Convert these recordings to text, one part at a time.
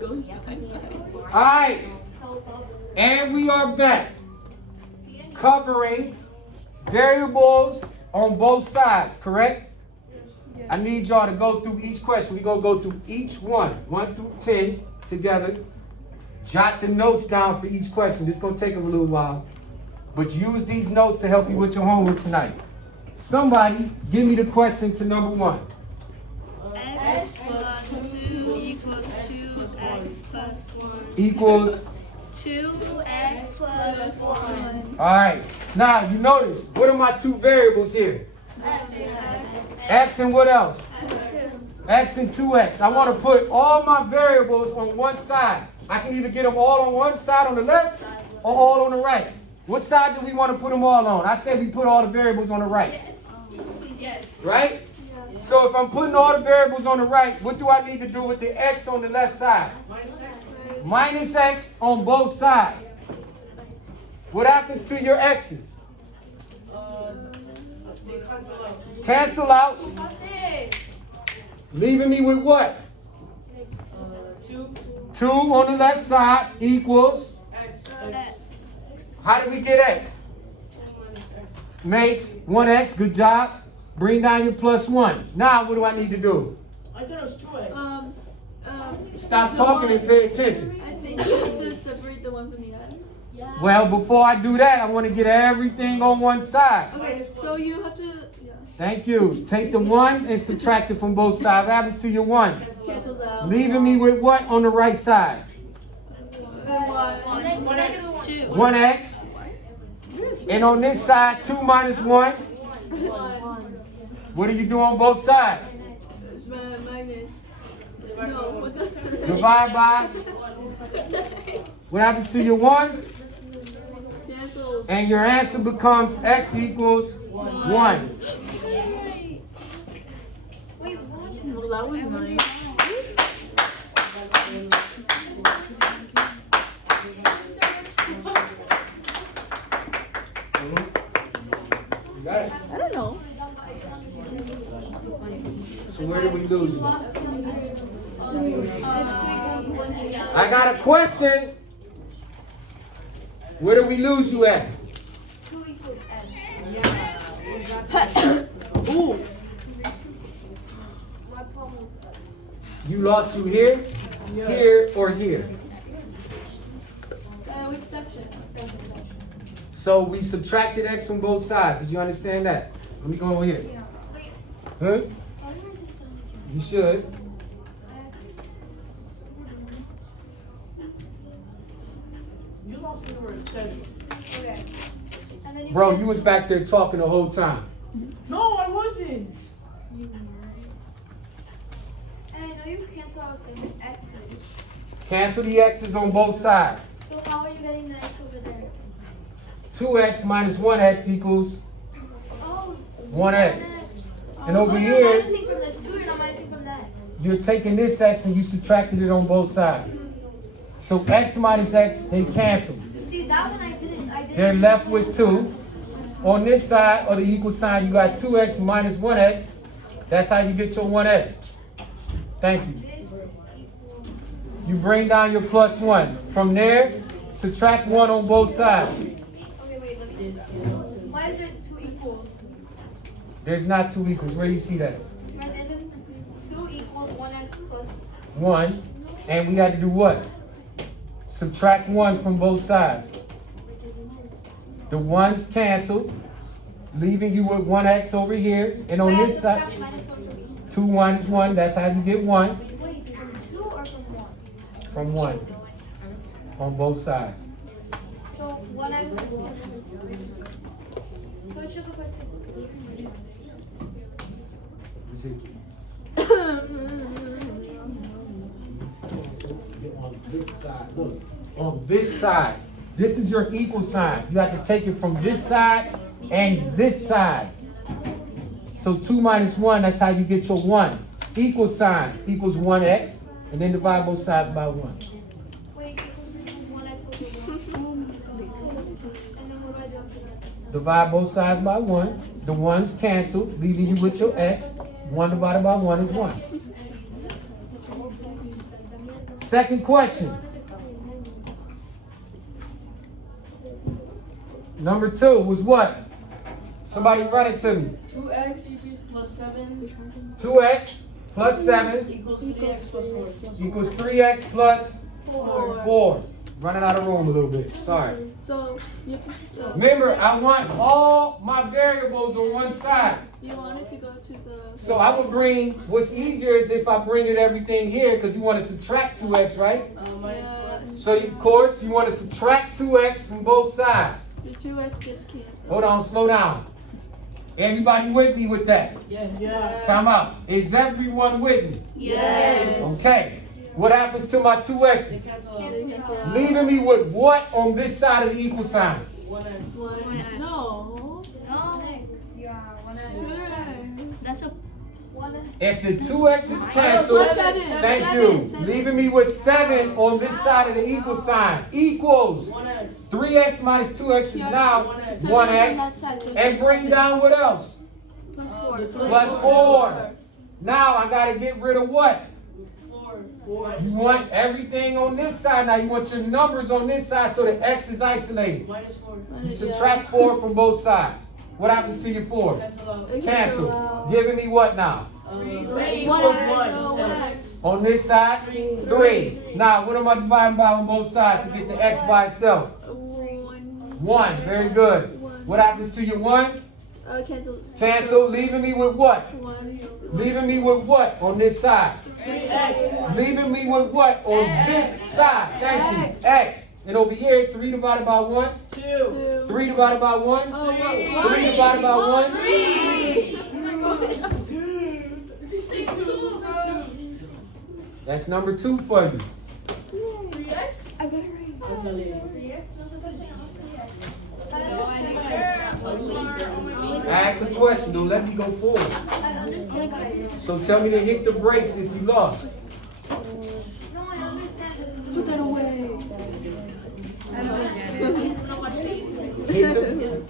All right, and we are back covering variables on both sides, correct? I need y'all to go through each question. We're going to go through each one, 1 through 10 together. Jot the notes down for each question. This is going to take a little while, but use these notes to help you with your homework tonight. Somebody give me the question to number 1. X plus 2 equals 2x plus 1. Equals 2x plus 1. All right. Now, you notice, what are my two variables here? X and what else? X and 2x. I want to put all my variables on one side. I can either get them all on one side on the left or all on the right. What side do we want to put them all on? I said we put all the variables on the right. Right? So if I'm putting all the variables on the right, what do I need to do with the x on the left side? Minus x on both sides. What happens to your x's? They cancel out. Cancel out. Leaving me with what? 2 2 on the left side equals. x. How do we get x? 2 minus x. Makes 1x. Good job. Bring down your plus 1. Now what do I need to do? I thought it was 2x. Stop talking and pay attention. I think you have to separate the one from the other. Well, before I do that, I want to get everything on one side. Okay, so you have to, yeah, Thank you. Take the 1 and subtract it from both sides. What happens to your 1? cancels out. Leaving me with what on the right side? 2. 1x. And on this side, 2 minus 1. What do you do on both sides? It's minus. No, what the? Divide by. What happens to your 1s? Cancels. And your answer becomes x equals 1. Well, that was nice. You got it. I don't know. So where did we lose you? I got a question. Where did we lose you at? 2 equals Ooh. You lost you here, here, or here. Which section? So we subtracted x from both sides. Did you understand that? Let me go over here. Huh? You should. You lost me where it said. Okay. And then Bro, you was back there talking the whole time. No, I wasn't. And I know you cancel out the x's. Cancel the x's on both sides. So how are you getting the x over there? 2x minus 1x equals Oh. 1x. And over You're here, minusing from the 2, you're not minusing from that. you're taking this x and you subtracted it on both sides. So x minus x, they cancel. See, that one I didn't. They're left with 2. On this side, or the equal sign, you got 2x minus 1x. That's how you get your 1x. Thank you. This equals. You bring down your plus 1. From there, subtract 1 on both sides. Okay, wait, let me. Why is there 2 equals? There's not 2 equals. Where do you see that? Right, there's just 2 equals 1x plus. 1. And we had to do what? Subtract 1 from both sides. The 1's cancel, leaving you with 1x over here. And on Wait, this subtract side, minus 1 from each. 2 minus 1. That's how you get 1 Wait, from 2 or from 1? from 1 on both sides. So 1x and 1. So it should look like You see? On this side, look. On this side, this is your equal sign. You have to take it from this side and this side. So 2 minus 1, that's how you get your 1. Equal sign equals 1x, and then divide both sides by 1. wait, equals 1x over 1. And then what do I do after that? Divide both sides by 1. The 1's canceled, leaving you with your x. 1 divided by 1 is 1. Second question. Number 2 was what? Somebody run it to me. 2x plus 7 2x plus 7 equals 3x plus 4. equals 3x plus 4. Running out of room a little bit. Sorry. So you have to. Remember, I want all my variables on one side. You want it to go to the. So I would bring, what's easier is if I bring it everything here, because you want to subtract 2x, right? Minus So of course, you want to subtract 2x from both sides. The 2x gets canceled. Hold on, slow down. Everybody with me with that? Yeah. Time out. Is everyone with me? Yes. Okay. What happens to my 2x's? They cancel out. Leaving me with what on this side of the equal sign? 1x. No. No. Yeah, Sure. That's a 1. If the 2x is Plus canceled, 7. thank you. Leaving me with 7 on this side of the equal sign equals 1x. 3x minus 2x is now 1x. And bring down what else? Plus 4. Plus 4. Now I got to get rid of what? 4. You want everything on this side. Now you want your numbers on this side so the x is isolated. Minus 4. You subtract 4 from both sides. What happens to your 4s? Cancel out. Cancel. Giving me what now? 3 Wait, equals 1x. 1x. On this side? 3. Now what am I dividing by on both sides to get the x by itself? 1. Very good. What happens to your 1s? Cancel. Cancel. Leaving me with what? 1. Leaving me with what on this side? 3x. Leaving me with what on this side? Thank you. X. And over here, 3 divided by 1. 2. 3 divided by 1. 3 divided by 1. That's number 2 for you. I got it right. Ask a question. Don't let me go forward. I understand. So tell me to hit the brakes if you lost. No, I understand. Put that away.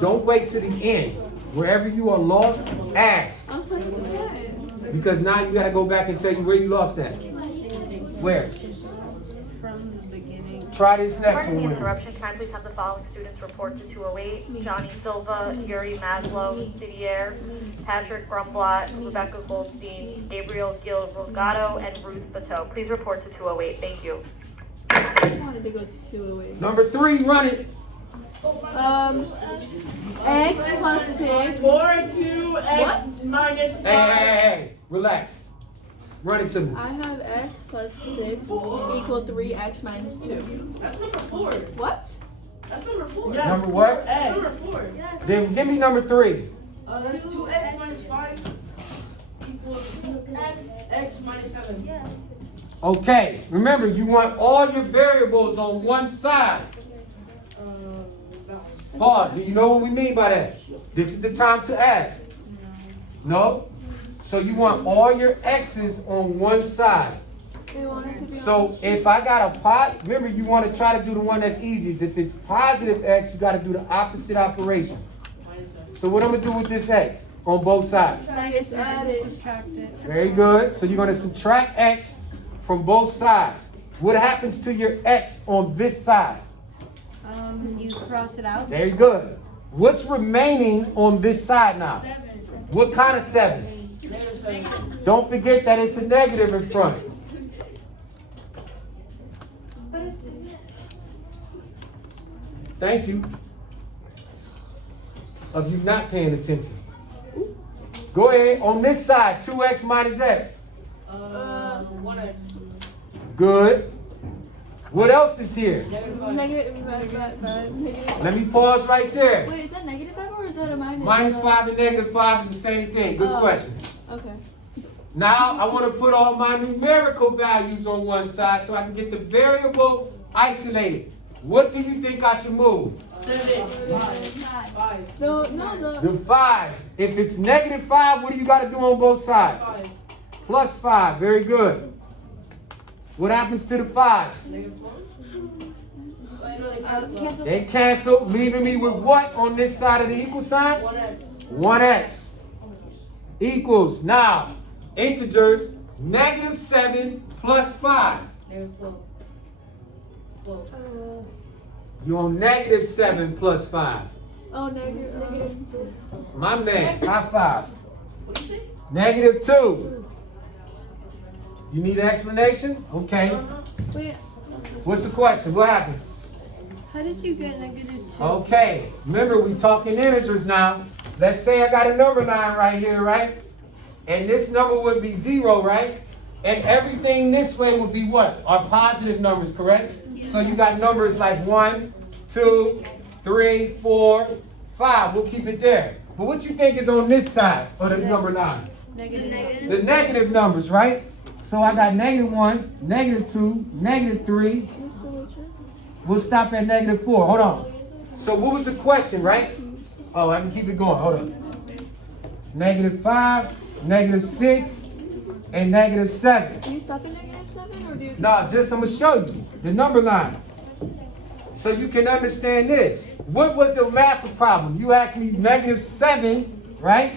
Don't wait to the end. Wherever you are lost, ask. I'm playing with that. Because now you got to go back and tell you where you lost at. Where? From the beginning. Try this next Pardon one the with me. interruption. Can I please have the following students report to 208? Johnny Silva, Yuri Maslow, Didier, Patrick Grumblot, Rebecca Goldstein, Gabriel Gil Rosgato, and Ruth Bateau. Please report to 208. Thank you. I wanted to go to 208. Number 3, run it. X plus 6. 2x minus 5. Hey. Relax. Run it to me. I have x plus 6 equal 3x minus 2. That's number 4. What? That's number 4. Number what? That's number 4. Then give me number 3. That's 2x minus 5 equals x minus 7. Okay. Remember, you want all your variables on one side. Pause. Do you know what we mean by that? This is the time to ask. No? So you want all your x's on one side. They want it to be So on if I got a remember you want to try to do the one that's easiest. If it's positive x, you got to do the opposite operation. So what I'm going to do with this x on both sides? minus added. Subtract it. Very good. So you're going to subtract x from both sides. What happens to your x on this side? You cross it out. Very good. What's remaining on this side now? 7. What kind of 7? Negative 7. Don't forget that it's a negative in front. But it isn't. Thank you. Of you not paying attention. Go ahead. On this side, 2x minus x. 1x. Good. What else is here? Negative 5. Negative. Let me pause right there. Wait, is that negative 5 or is that a minus? Minus 5 and negative 5 is the same thing. Good question. Okay. Now I want to put all my numerical values on one side so I can get the variable isolated. What do you think I should move? 7. 5. No. The 5. If it's negative 5, what do you got to do on both sides? 5. Plus 5. Very good. What happens to the 5s? Negative 4. Cancel. They cancel, leaving me with what on this side of the equal sign? 1x. 1x equals, now, integers, negative 7 plus 5. Negative 12. You're on negative 7 plus 5. Oh, negative. My man, high five. What do you say? Negative 2. You need an explanation? Okay. Wait, What's the question? What happened? How did you get -2? Okay. Remember, we talking integers now. Let's say I got a number line right here, right? And this number would be 0, right? And everything this way would be what? Our positive numbers, correct? So you got numbers like 1, 2, 3, 4, 5. We'll keep it there. But what you think is on this side of the number line? Negative. The negative numbers, right? So I got -1, -2, -3. We'll stop at -4. Hold on. So what was the question, right? Oh, I can keep it going. Hold on. -5, -6, and -7. do you stop at -7 or do you? No, just I'm gonna show you the number line. So you can understand this. What was the math problem? You asked me -7, right?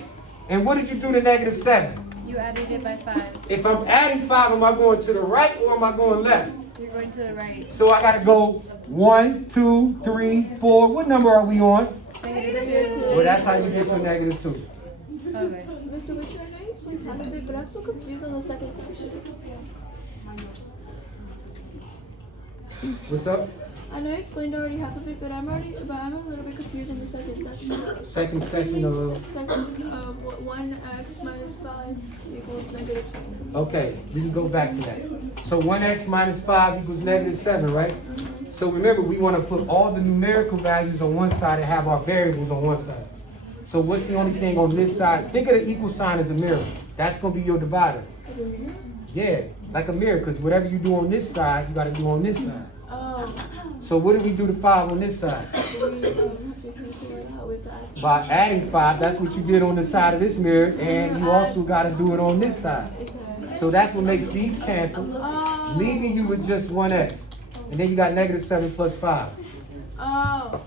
And what did you do to -7? You added it by 5. If I'm adding 5, am I going to the right or am I going left? You're going to the right. So I gotta go 1, 2, 3, 4. What number are we on? -2. Well, that's how you get to -2. Okay. Mr. Richard, I know you explained half of it, but I'm so confused on the second section. What's up? I know you explained already half of it, but I'm a little bit confused on the second section. Second session of. Like, 1x minus 5 equals -7. Okay, we can go back to that. So 1x minus 5 equals -7, right? So remember, we want to put all the numerical values on one side and have our variables on one side. So what's the only thing on this side? Think of the equal sign as a mirror. That's going to be your divider. Is it mirror? Yeah, like a mirror, because whatever you do on this side, you got to do on this side. Oh, So what did we do to 5 on this side? we have to consider how we have to add. By adding 5, that's what you did on the side of this mirror, and you also got to do it on this side. Okay. So that's what makes these cancel, Oh. leaving you with just 1x. And then you got -7 plus 5. Oh.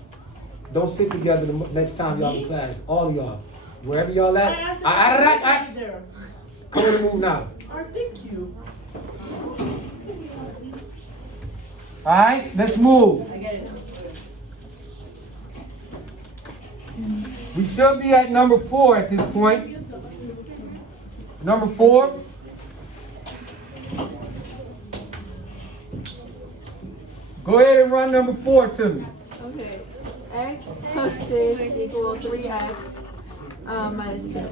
Don't sit together the next time y'all in class. All of y'all. Wherever y'all at. There. Come on and move now. Alright, thank you. Alright, let's move. I get it. We should be at number 4 at this point. Number 4. Go ahead and run number 4 to me. Okay. X plus 6 equals 3x minus 2.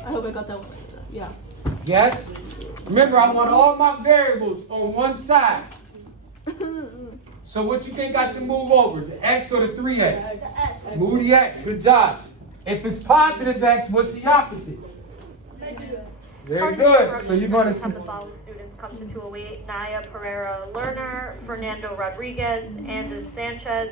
I hope I got that one. Yeah. Yes? Remember, I want all my variables on one side. So what you think I should move over? The x or the 3x? Move the x. Good job. If it's positive x, what's the opposite? Very good. So you're going to Have the following students come to 208: Naya Pereira Lerner, Fernando Rodriguez, Andres Sanchez,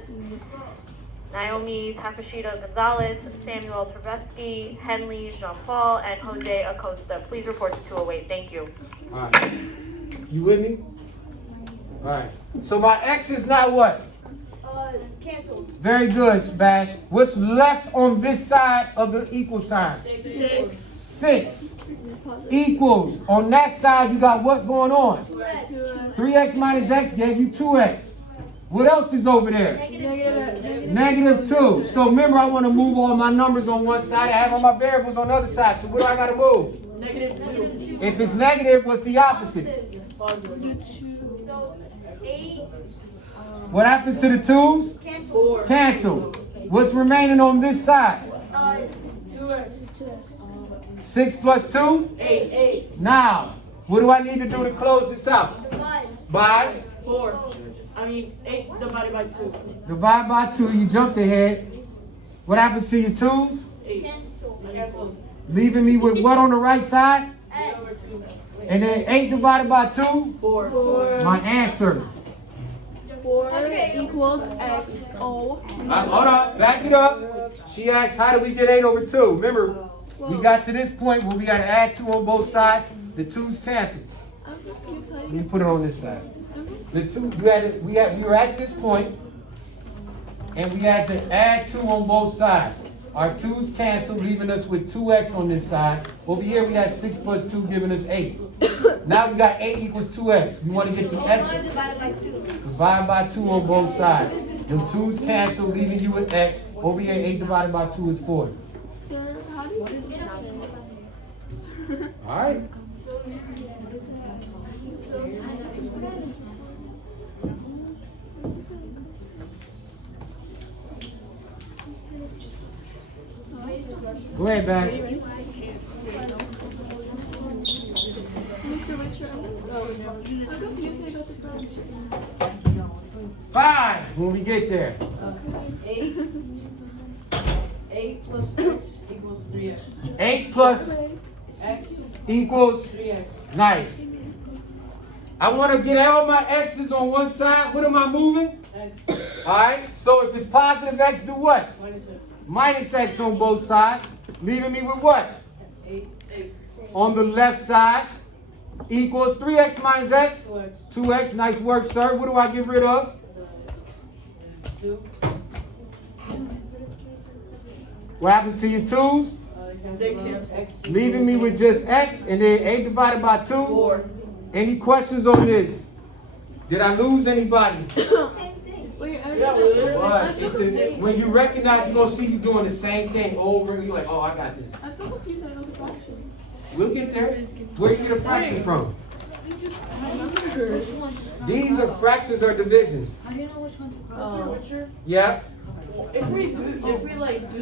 Naomi Takashita Gonzalez, Samuel Trevesky, Henley Jean-Paul, and Jose Acosta. Please report to 208. Thank you. All right. You with me? All right. So my x is not what? Canceled. Very good, Smash. What's left on this side of the equal sign? 6. 6 equals. On that side, you got what going on? 2x. 3x minus x gave you 2x. What else is over there? -2. So remember, I want to move all my numbers on one side and have all my variables on the other side. So what do I got to move? -2. If it's negative, what's the opposite? Positive. So 8. What happens to the 2's? Cancel. Cancel. What's remaining on this side? 2x. 6 plus 2? 8. Now, what do I need to do to close this out? Divide. By? 4. I mean, 8 divided by 2. Divide by 2, you jumped ahead. What happens to your 2's? 8. Cancel. Cancel. Leaving me with what on the right side? X. Over 2. And then 8 divided by 2? 4. My answer. 4 equals x. Oh. Hold on, back it up. She asked, how do we get 8 over 2? Remember, we got to this point where we got to add 2 on both sides. The 2's canceled. I'm confused. How Let you me put it on this side. The 2, we were at this point, and we had to add 2 on both sides. Our 2's cancel, leaving us with 2x on this side. Over here we got 6 plus 2 giving us 8. Now we got 8 equals 2x. You want to get the Oh, x? one divided by 2. Divide by 2 on both sides. Them 2's cancel, leaving you with x. Over here, 8 divided by 2 is 4. Sir, how do you All right. Go ahead, Bash. Mr. Richard? Oh, no. I'm confused about the fraction. 5 when we get there. 8 plus x equals 3x. 8 plus X equals 3x. nice. I want to get all my x's on one side. What am I moving? X All right. So if it's positive x, do what? minus x. Minus x on both sides, leaving me with what? 8 On the left side equals 3x minus x. 2x. 2x. Nice work, sir. What do I get rid of? 2. What happens to your 2's? They cancel. X. Leaving me with just x, and then 8 divided by 2. 4. Any questions on this? Did I lose anybody? Same thing. Wait, Yeah, we literally- But it's when you recognize, you're going to see you doing the same thing over, and you're like, oh, I got this. I'm so confused. I know the fraction. We'll get there. Where do you get a fraction from? Which one to cross? These are fractions or divisions. How do you know which one to cross? Yeah. If we like do